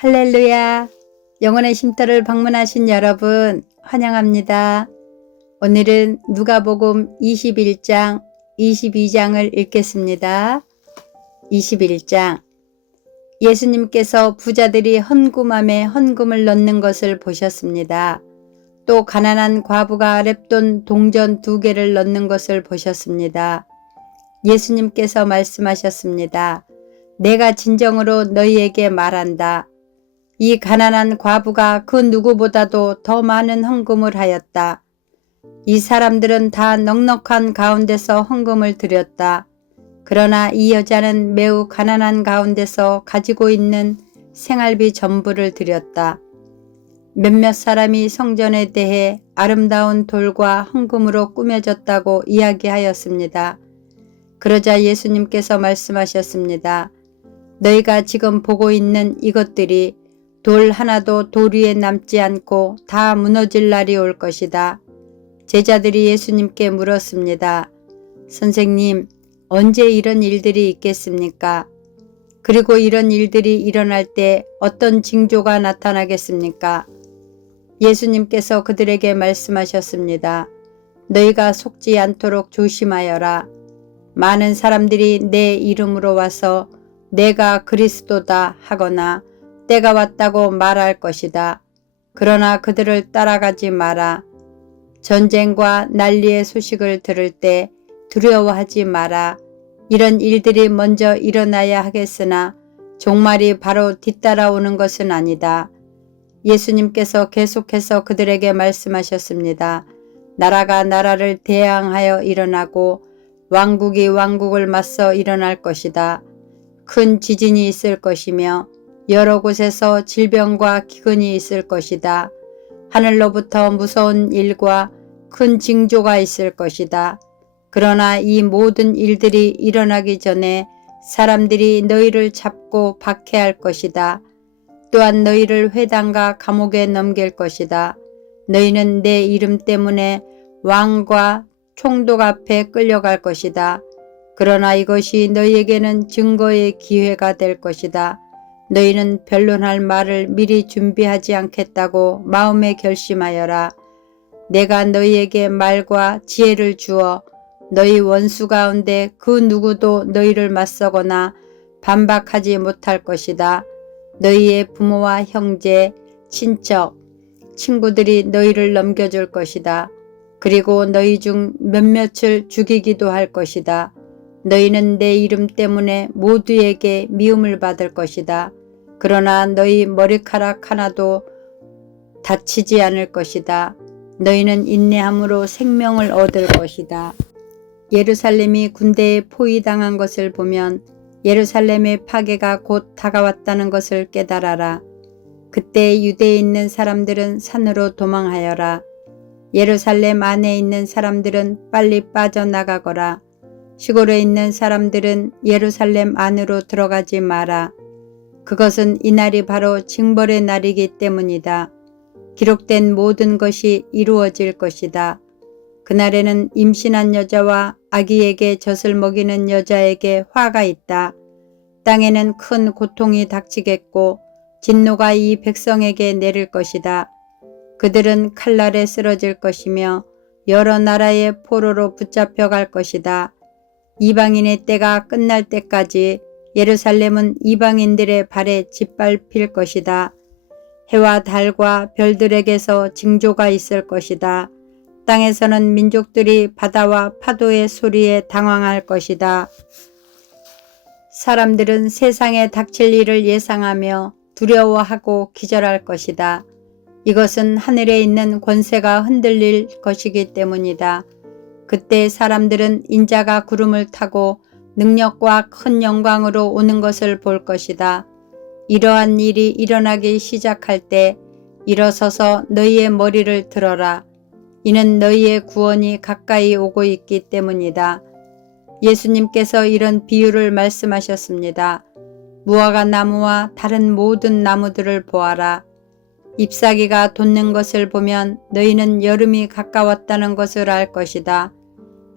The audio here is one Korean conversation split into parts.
할렐루야! 영혼의 쉼터를 방문하신 여러분 환영합니다. 오늘은 누가복음 21장, 22장을 읽겠습니다. 21장 예수님께서 부자들이 헌금함에 헌금을 넣는 것을 보셨습니다. 또 가난한 과부가 렙돈 동전 2개를 넣는 것을 보셨습니다. 예수님께서 말씀하셨습니다. 내가 진정으로 너희에게 말한다. 이 가난한 과부가 그 누구보다도 더 많은 헌금을 하였다. 이 사람들은 다 넉넉한 가운데서 헌금을 드렸다. 그러나 이 여자는 매우 가난한 가운데서 가지고 있는 생활비 전부를 드렸다. 몇몇 사람이 성전에 대해 아름다운 돌과 헌금으로 꾸며졌다고 이야기하였습니다. 그러자 예수님께서 말씀하셨습니다. 너희가 지금 보고 있는 이것들이 돌 하나도 돌 위에 남지 않고 다 무너질 날이 올 것이다. 제자들이 예수님께 물었습니다. 선생님, 언제 이런 일들이 있겠습니까? 그리고 이런 일들이 일어날 때 어떤 징조가 나타나겠습니까? 예수님께서 그들에게 말씀하셨습니다. 너희가 속지 않도록 조심하여라. 많은 사람들이 내 이름으로 와서 내가 그리스도다 하거나 때가 왔다고 말할 것이다. 그러나 그들을 따라가지 마라. 전쟁과 난리의 소식을 들을 때 두려워하지 마라. 이런 일들이 먼저 일어나야 하겠으나 종말이 바로 뒤따라오는 것은 아니다. 예수님께서 계속해서 그들에게 말씀하셨습니다. 나라가 나라를 대항하여 일어나고 왕국이 왕국을 맞서 일어날 것이다. 큰 지진이 있을 것이며 여러 곳에서 질병과 기근이 있을 것이다. 하늘로부터 무서운 일과 큰 징조가 있을 것이다. 그러나 이 모든 일들이 일어나기 전에 사람들이 너희를 잡고 박해할 것이다. 또한 너희를 회당과 감옥에 넘길 것이다. 너희는 내 이름 때문에 왕과 총독 앞에 끌려갈 것이다. 그러나 이것이 너희에게는 증거의 기회가 될 것이다. 너희는 변론할 말을 미리 준비하지 않겠다고 마음에 결심하여라. 내가 너희에게 말과 지혜를 주어 너희 원수 가운데 그 누구도 너희를 맞서거나 반박하지 못할 것이다. 너희의 부모와 형제, 친척, 친구들이 너희를 넘겨줄 것이다. 그리고 너희 중 몇몇을 죽이기도 할 것이다. 너희는 내 이름 때문에 모두에게 미움을 받을 것이다. 그러나 너희 머리카락 하나도 다치지 않을 것이다. 너희는 인내함으로 생명을 얻을 것이다. 예루살렘이 군대에 포위당한 것을 보면 예루살렘의 파괴가 곧 다가왔다는 것을 깨달아라. 그때 유대에 있는 사람들은 산으로 도망하여라. 예루살렘 안에 있는 사람들은 빨리 빠져나가거라. 시골에 있는 사람들은 예루살렘 안으로 들어가지 마라. 그것은 이날이 바로 징벌의 날이기 때문이다. 기록된 모든 것이 이루어질 것이다. 그날에는 임신한 여자와 아기에게 젖을 먹이는 여자에게 화가 있다. 땅에는 큰 고통이 닥치겠고 진노가 이 백성에게 내릴 것이다. 그들은 칼날에 쓰러질 것이며 여러 나라의 포로로 붙잡혀 갈 것이다. 이방인의 때가 끝날 때까지 예루살렘은 이방인들의 발에 짓밟힐 것이다. 해와 달과 별들에게서 징조가 있을 것이다. 땅에서는 민족들이 바다와 파도의 소리에 당황할 것이다. 사람들은 세상에 닥칠 일을 예상하며 두려워하고 기절할 것이다. 이것은 하늘에 있는 권세가 흔들릴 것이기 때문이다. 그때 사람들은 인자가 구름을 타고 능력과 큰 영광으로 오는 것을 볼 것이다. 이러한 일이 일어나기 시작할 때 일어서서 너희의 머리를 들어라. 이는 너희의 구원이 가까이 오고 있기 때문이다. 예수님께서 이런 비유를 말씀하셨습니다. 무화과 나무와 다른 모든 나무들을 보아라. 잎사귀가 돋는 것을 보면 너희는 여름이 가까웠다는 것을 알 것이다.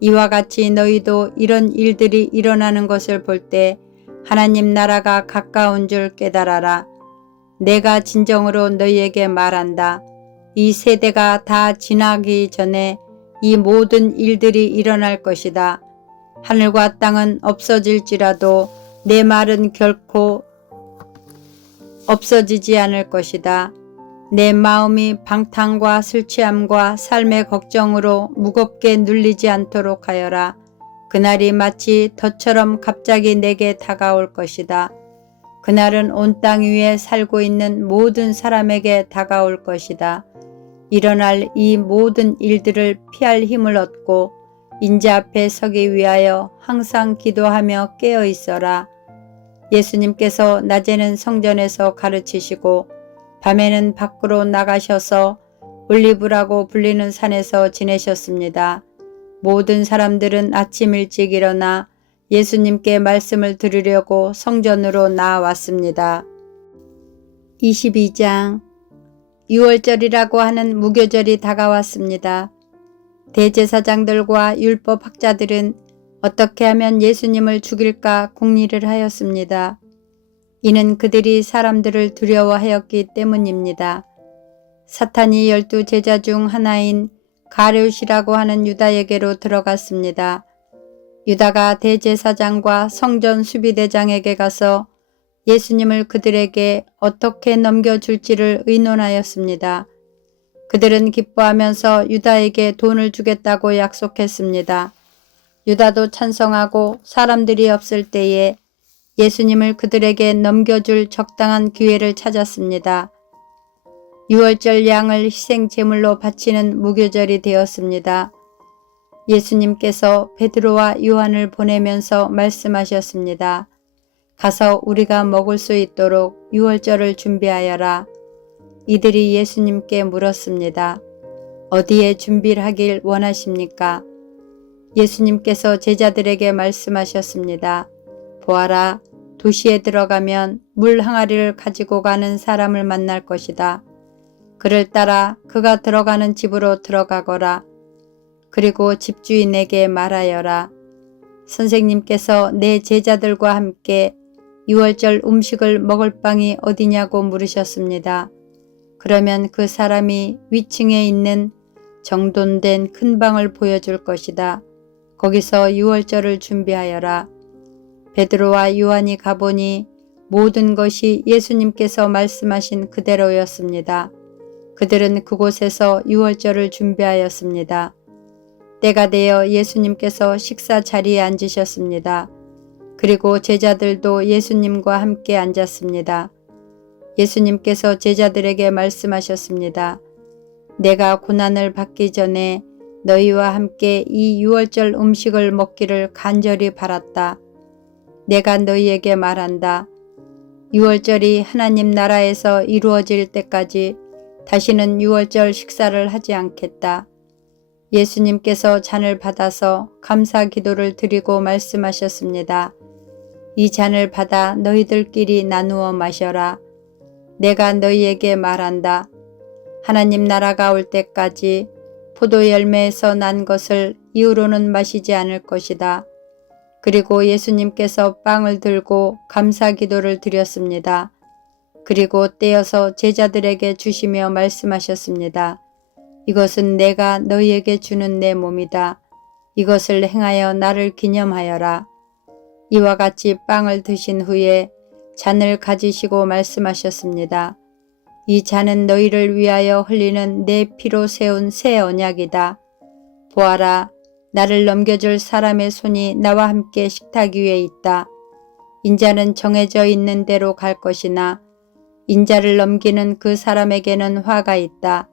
이와 같이 너희도 이런 일들이 일어나는 것을 볼 때 하나님 나라가 가까운 줄 깨달아라. 내가 진정으로 너희에게 말한다. 이 세대가 다 지나기 전에 이 모든 일들이 일어날 것이다. 하늘과 땅은 없어질지라도 내 말은 결코 없어지지 않을 것이다. 내 마음이 방탕과 술취함과 삶의 걱정으로 무겁게 눌리지 않도록 하여라. 그날이 마치 덫처럼 갑자기 내게 다가올 것이다. 그날은 온 땅 위에 살고 있는 모든 사람에게 다가올 것이다. 일어날 이 모든 일들을 피할 힘을 얻고 인자 앞에 서기 위하여 항상 기도하며 깨어 있어라. 예수님께서 낮에는 성전에서 가르치시고 밤에는 밖으로 나가셔서 올리브라고 불리는 산에서 지내셨습니다. 모든 사람들은 아침 일찍 일어나 예수님께 말씀을 들으려고 성전으로 나왔습니다. 22장 유월절이라고 하는 무교절이 다가왔습니다. 대제사장들과 율법학자들은 어떻게 하면 예수님을 죽일까 궁리를 하였습니다. 이는 그들이 사람들을 두려워하였기 때문입니다. 사탄이 12 제자 중 하나인 가룟이라고 하는 유다에게로 들어갔습니다. 유다가 대제사장과 성전 수비대장에게 가서 예수님을 그들에게 어떻게 넘겨줄지를 의논하였습니다. 그들은 기뻐하면서 유다에게 돈을 주겠다고 약속했습니다. 유다도 찬성하고 사람들이 없을 때에 예수님을 그들에게 넘겨줄 적당한 기회를 찾았습니다. 유월절 양을 희생 제물로 바치는 무교절이 되었습니다. 예수님께서 베드로와 요한을 보내면서 말씀하셨습니다. 가서 우리가 먹을 수 있도록 유월절을 준비하여라. 이들이 예수님께 물었습니다. 어디에 준비를 하길 원하십니까? 예수님께서 제자들에게 말씀하셨습니다. 보아라, 도시에 들어가면 물 항아리를 가지고 가는 사람을 만날 것이다. 그를 따라 그가 들어가는 집으로 들어가거라. 그리고 집주인에게 말하여라. 선생님께서 내 제자들과 함께 유월절 음식을 먹을 방이 어디냐고 물으셨습니다. 그러면 그 사람이 위층에 있는 정돈된 큰 방을 보여줄 것이다. 거기서 유월절을 준비하여라. 베드로와 요한이 가보니 모든 것이 예수님께서 말씀하신 그대로였습니다. 그들은 그곳에서 유월절을 준비하였습니다. 때가 되어 예수님께서 식사 자리에 앉으셨습니다. 그리고 제자들도 예수님과 함께 앉았습니다. 예수님께서 제자들에게 말씀하셨습니다. 내가 고난을 받기 전에 너희와 함께 이 유월절 음식을 먹기를 간절히 바랐다. 내가 너희에게 말한다. 유월절이 하나님 나라에서 이루어질 때까지 다시는 유월절 식사를 하지 않겠다. 예수님께서 잔을 받아서 감사 기도를 드리고 말씀하셨습니다. 이 잔을 받아 너희들끼리 나누어 마셔라. 내가 너희에게 말한다. 하나님 나라가 올 때까지 포도 열매에서 난 것을 이후로는 마시지 않을 것이다. 그리고 예수님께서 빵을 들고 감사 기도를 드렸습니다. 그리고 떼어서 제자들에게 주시며 말씀하셨습니다. 이것은 내가 너희에게 주는 내 몸이다. 이것을 행하여 나를 기념하여라. 이와 같이 빵을 드신 후에 잔을 가지시고 말씀하셨습니다. 이 잔은 너희를 위하여 흘리는 내 피로 세운 새 언약이다. 보아라, 나를 넘겨줄 사람의 손이 나와 함께 식탁 위에 있다. 인자는 정해져 있는 대로 갈 것이나 인자를 넘기는 그 사람에게는 화가 있다.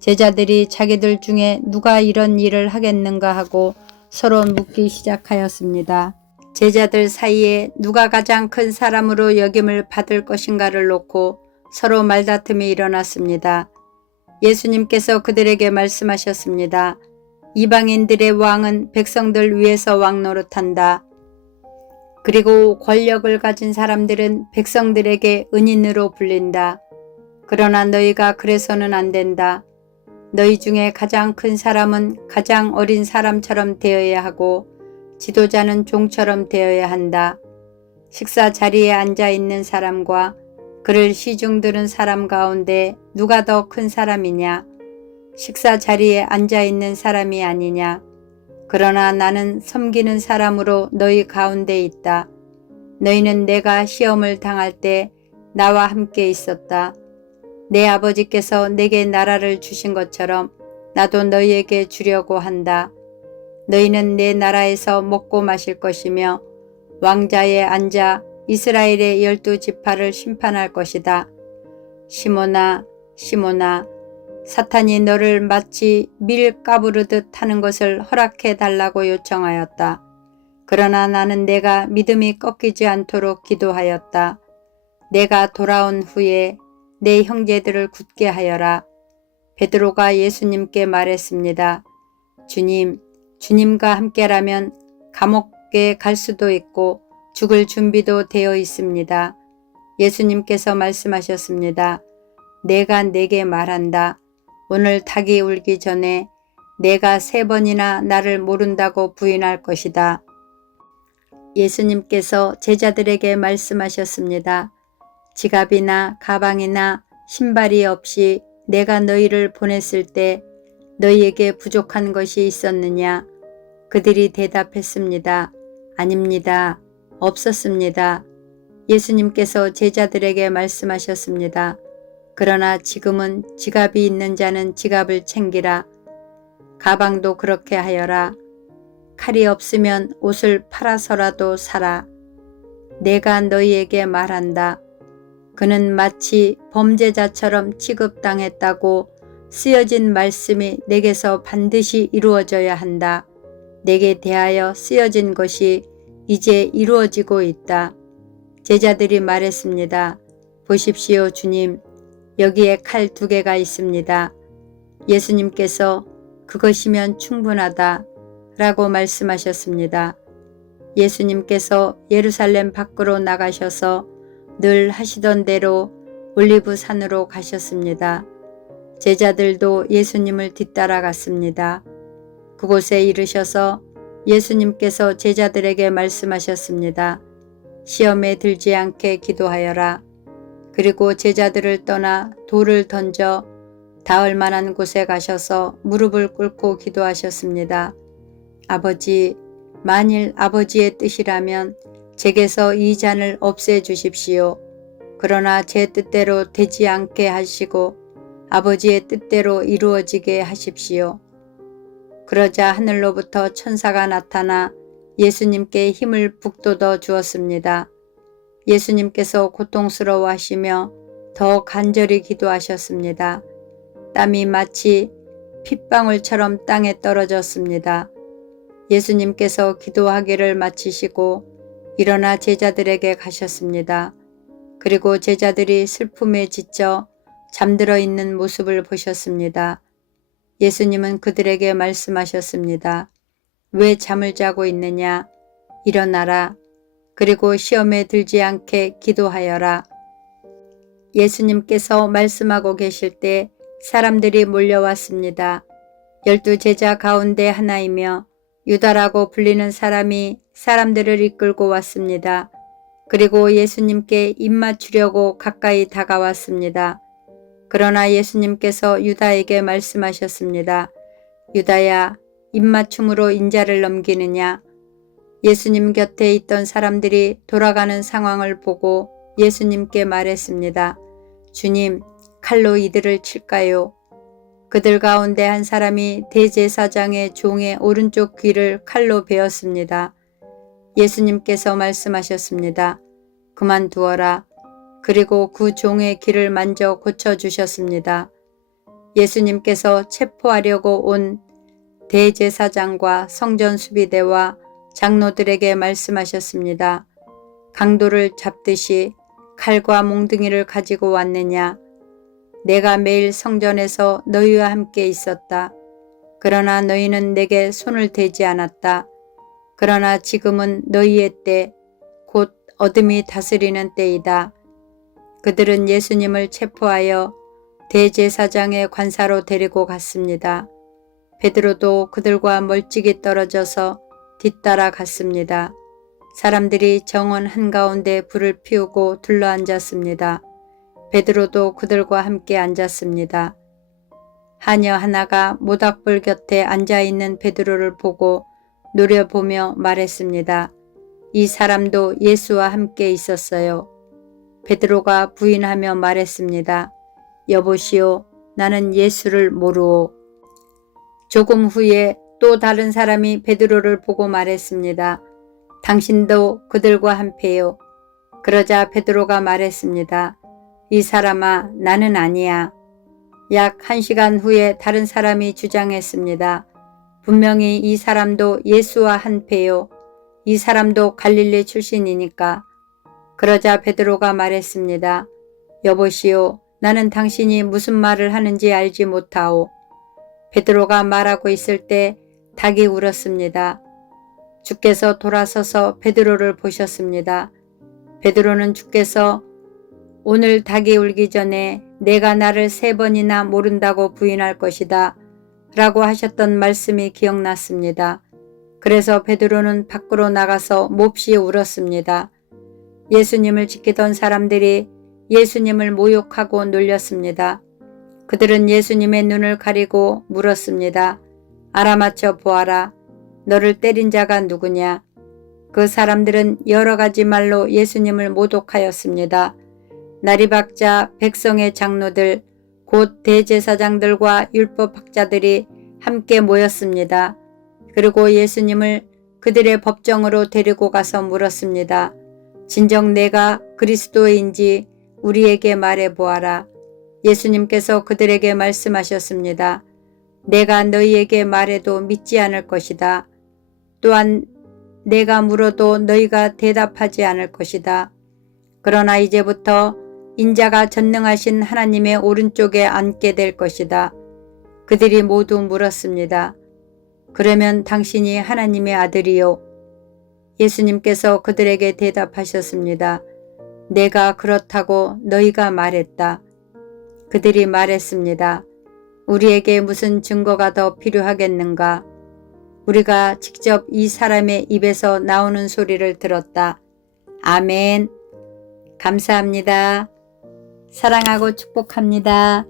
제자들이 자기들 중에 누가 이런 일을 하겠는가 하고 서로 묻기 시작하였습니다. 제자들 사이에 누가 가장 큰 사람으로 여김을 받을 것인가를 놓고 서로 말다툼이 일어났습니다. 예수님께서 그들에게 말씀하셨습니다. 이방인들의 왕은 백성들 위에서 왕 노릇한다. 그리고 권력을 가진 사람들은 백성들에게 은인으로 불린다. 그러나 너희가 그래서는 안 된다. 너희 중에 가장 큰 사람은 가장 어린 사람처럼 되어야 하고 지도자는 종처럼 되어야 한다. 식사 자리에 앉아 있는 사람과 그를 시중 들은 사람 가운데 누가 더 큰 사람이냐? 식사 자리에 앉아 있는 사람이 아니냐? 그러나 나는 섬기는 사람으로 너희 가운데 있다. 너희는 내가 시험을 당할 때 나와 함께 있었다. 내 아버지께서 내게 나라를 주신 것처럼 나도 너희에게 주려고 한다. 너희는 내 나라에서 먹고 마실 것이며 왕자에 앉아 이스라엘의 12지파를 심판할 것이다. 시몬아, 시몬아, 사탄이 너를 마치 밀 까부르듯 하는 것을 허락해 달라고 요청하였다. 그러나 나는 내가 믿음이 꺾이지 않도록 기도하였다. 내가 돌아온 후에 내 형제들을 굳게 하여라. 베드로가 예수님께 말했습니다. 주님, 주님과 함께라면 감옥에 갈 수도 있고 죽을 준비도 되어 있습니다. 예수님께서 말씀하셨습니다. 내가 네게 말한다. 오늘 닭이 울기 전에 내가 3번이나 나를 모른다고 부인할 것이다. 예수님께서 제자들에게 말씀하셨습니다. 지갑이나 가방이나 신발이 없이 내가 너희를 보냈을 때 너희에게 부족한 것이 있었느냐? 그들이 대답했습니다. 아닙니다. 없었습니다. 예수님께서 제자들에게 말씀하셨습니다. 그러나 지금은 지갑이 있는 자는 지갑을 챙기라. 가방도 그렇게 하여라. 칼이 없으면 옷을 팔아서라도 사라. 내가 너희에게 말한다. 그는 마치 범죄자처럼 취급당했다고 쓰여진 말씀이 내게서 반드시 이루어져야 한다. 내게 대하여 쓰여진 것이 이제 이루어지고 있다. 제자들이 말했습니다. 보십시오, 주님. 여기에 칼 2개가 있습니다. 예수님께서 그것이면 충분하다 라고 말씀하셨습니다. 예수님께서 예루살렘 밖으로 나가셔서 늘 하시던 대로 올리브 산으로 가셨습니다. 제자들도 예수님을 뒤따라갔습니다. 그곳에 이르셔서 예수님께서 제자들에게 말씀하셨습니다. 시험에 들지 않게 기도하여라. 그리고 제자들을 떠나 돌을 던져 닿을 만한 곳에 가셔서 무릎을 꿇고 기도하셨습니다. 아버지, 만일 아버지의 뜻이라면 제게서 이 잔을 없애주십시오. 그러나 제 뜻대로 되지 않게 하시고 아버지의 뜻대로 이루어지게 하십시오. 그러자 하늘로부터 천사가 나타나 예수님께 힘을 북돋워 주었습니다. 예수님께서 고통스러워하시며 더 간절히 기도하셨습니다. 땀이 마치 핏방울처럼 땅에 떨어졌습니다. 예수님께서 기도하기를 마치시고 일어나 제자들에게 가셨습니다. 그리고 제자들이 슬픔에 지쳐 잠들어 있는 모습을 보셨습니다. 예수님은 그들에게 말씀하셨습니다. 왜 잠을 자고 있느냐? 일어나라. 그리고 시험에 들지 않게 기도하여라. 예수님께서 말씀하고 계실 때 사람들이 몰려왔습니다. 12제자 가운데 하나이며 유다라고 불리는 사람이 사람들을 이끌고 왔습니다. 그리고 예수님께 입맞추려고 가까이 다가왔습니다. 그러나 예수님께서 유다에게 말씀하셨습니다. 유다야, 입맞춤으로 인자를 넘기느냐? 예수님 곁에 있던 사람들이 돌아가는 상황을 보고 예수님께 말했습니다. 주님, 칼로 이들을 칠까요? 그들 가운데 한 사람이 대제사장의 종의 오른쪽 귀를 칼로 베었습니다. 예수님께서 말씀하셨습니다. 그만두어라. 그리고 그 종의 귀를 만져 고쳐주셨습니다. 예수님께서 체포하려고 온 대제사장과 성전 수비대와 장로들에게 말씀하셨습니다. 강도를 잡듯이 칼과 몽둥이를 가지고 왔느냐? 내가 매일 성전에서 너희와 함께 있었다. 그러나 너희는 내게 손을 대지 않았다. 그러나 지금은 너희의 때, 곧 어둠이 다스리는 때이다. 그들은 예수님을 체포하여 대제사장의 관사로 데리고 갔습니다. 베드로도 그들과 멀찍이 떨어져서 뒤따라 갔습니다. 사람들이 정원 한가운데 불을 피우고 둘러앉았습니다. 베드로도 그들과 함께 앉았습니다. 하녀 하나가 모닥불 곁에 앉아있는 베드로를 보고 노려보며 말했습니다. 이 사람도 예수와 함께 있었어요. 베드로가 부인하며 말했습니다. 여보시오, 나는 예수를 모르오. 조금 후에 또 다른 사람이 베드로를 보고 말했습니다. 당신도 그들과 한패요. 그러자 베드로가 말했습니다. 이 사람아, 나는 아니야. 약 1시간 후에 다른 사람이 주장했습니다. 분명히 이 사람도 예수와 한패요. 이 사람도 갈릴리 출신이니까. 그러자 베드로가 말했습니다. 여보시오, 나는 당신이 무슨 말을 하는지 알지 못하오. 베드로가 말하고 있을 때 닭이 울었습니다. 주께서 돌아서서 베드로를 보셨습니다. 베드로는 주께서 오늘 닭이 울기 전에 내가 나를 3번이나 모른다고 부인할 것이다 라고 하셨던 말씀이 기억났습니다. 그래서 베드로는 밖으로 나가서 몹시 울었습니다. 예수님을 지키던 사람들이 예수님을 모욕하고 놀렸습니다. 그들은 예수님의 눈을 가리고 물었습니다. 알아맞혀 보아라. 너를 때린 자가 누구냐? 그 사람들은 여러 가지 말로 예수님을 모독하였습니다. 나리박자 백성의 장로들, 곧 대제사장들과 율법학자들이 함께 모였습니다. 그리고 예수님을 그들의 법정으로 데리고 가서 물었습니다. 진정 내가 그리스도인지 우리에게 말해보아라. 예수님께서 그들에게 말씀하셨습니다. 내가 너희에게 말해도 믿지 않을 것이다. 또한 내가 물어도 너희가 대답하지 않을 것이다. 그러나 이제부터 인자가 전능하신 하나님의 오른쪽에 앉게 될 것이다. 그들이 모두 물었습니다. 그러면 당신이 하나님의 아들이요? 예수님께서 그들에게 대답하셨습니다. 내가 그렇다고 너희가 말했다. 그들이 말했습니다. 우리에게 무슨 증거가 더 필요하겠는가? 우리가 직접 이 사람의 입에서 나오는 소리를 들었다. 아멘. 감사합니다. 사랑하고 축복합니다.